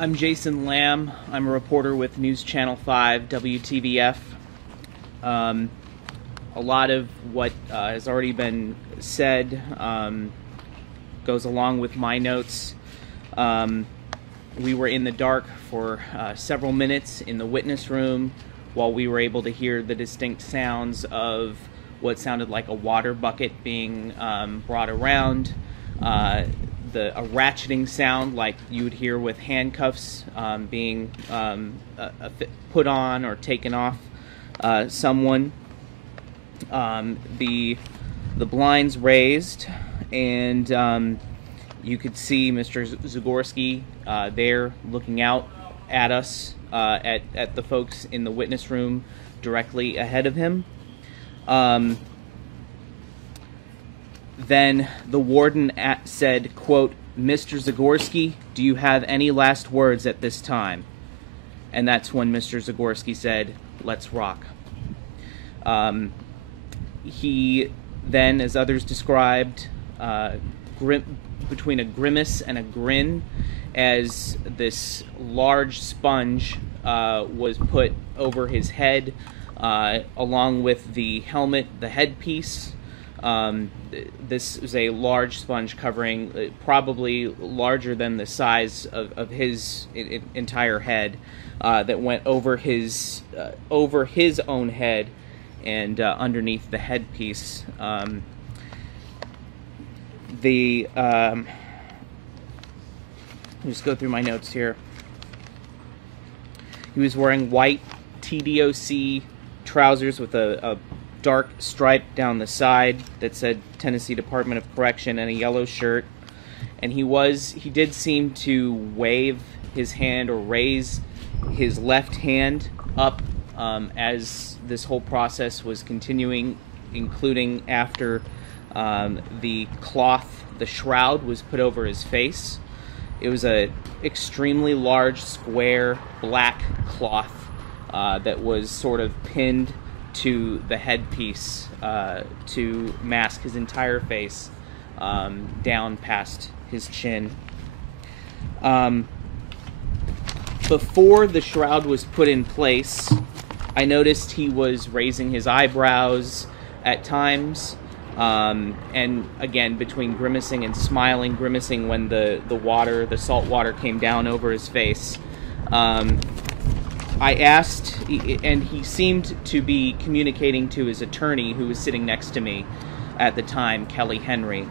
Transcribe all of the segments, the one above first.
I'm Jason Lamb. I'm a reporter with NewsChannel 5, WTVF. A lot of what has already been said goes along with my notes. We were in the dark for several minutes in the witness room while we were able to hear the distinct sounds of what sounded like a water bucket being brought around, a ratcheting sound like you would hear with handcuffs being put on or taken off someone. The blinds raised, and you could see Mr. Zagorski there looking out at us, at the folks in the witness room directly ahead of him. Then the warden said, quote, "Mr. Zagorski, do you have any last words at this time?" And that's when Mr. Zagorski said, "Let's rock." He then, as others described, between a grimace and a grin, as this large sponge was put over his head, along with the helmet, the headpiece. This was a large sponge covering probably larger than the size of his entire head, that went over his own head and underneath the headpiece. Let's go through my notes here. He was wearing white TDOC trousers with a dark stripe down the side that said Tennessee Department of Correction, and a yellow shirt. And he did seem to wave his hand or raise his left hand up as this whole process was continuing, including after the cloth, the shroud, was put over his face. It was a extremely large, square, black cloth that was sort of pinned to the headpiece to mask his entire face down past his chin. Before the shroud was put in place, I noticed he was raising his eyebrows at times, and again, between grimacing and smiling, grimacing when the salt water came down over his face. I asked, and he seemed to be communicating to his attorney, who was sitting next to me at the time, Kelly Henry.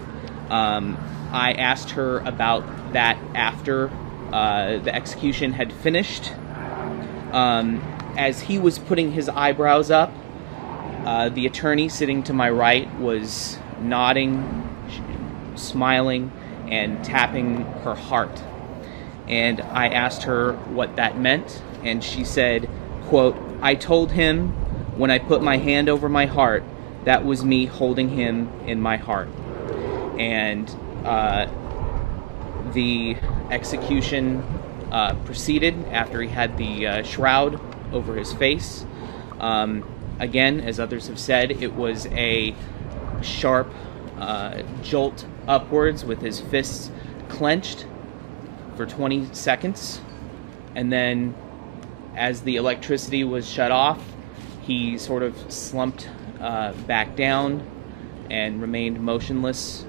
I asked her about that after the execution had finished. As he was putting his eyebrows up, the attorney sitting to my right was nodding, smiling, and tapping her heart. And I asked her what that meant, and she said, quote, "I told him when I put my hand over my heart, that was me holding him in my heart." And the execution proceeded after he had the shroud over his face. Again, as others have said, it was a sharp jolt upwards with his fists clenched for 20 seconds. And then as the electricity was shut off, he sort of slumped back down and remained motionless.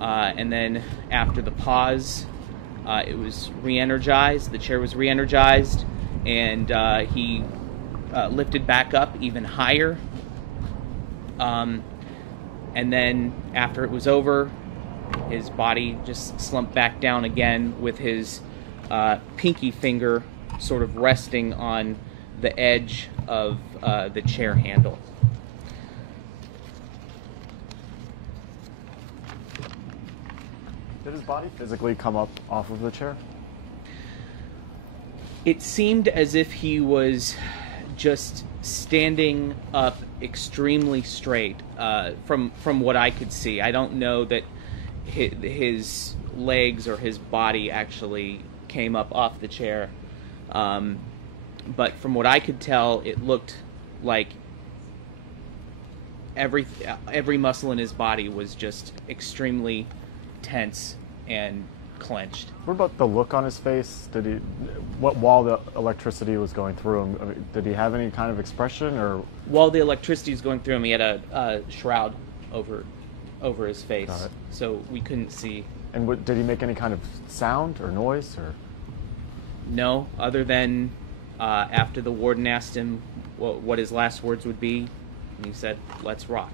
And then after the pause, it was re-energized, the chair was re-energized, and he lifted back up even higher. And then after it was over, his body just slumped back down again with his pinky finger sort of resting on the edge of the chair handle. Did his body physically come up off of the chair? It seemed as if he was just standing up extremely straight, from what I could see. I don't know that his legs or his body actually came up off the chair, but from what I could tell, it looked like every muscle in his body was just extremely tense and clenched. What about the look on his face? Did he, while the electricity was going through him, I mean, did he have any kind of expression or? While the electricity was going through him, he had a shroud over his face, Got it. so we couldn't see. And did he make any kind of sound or noise or? No, other than after the warden asked him what his last words would be, and he said, "Let's rock."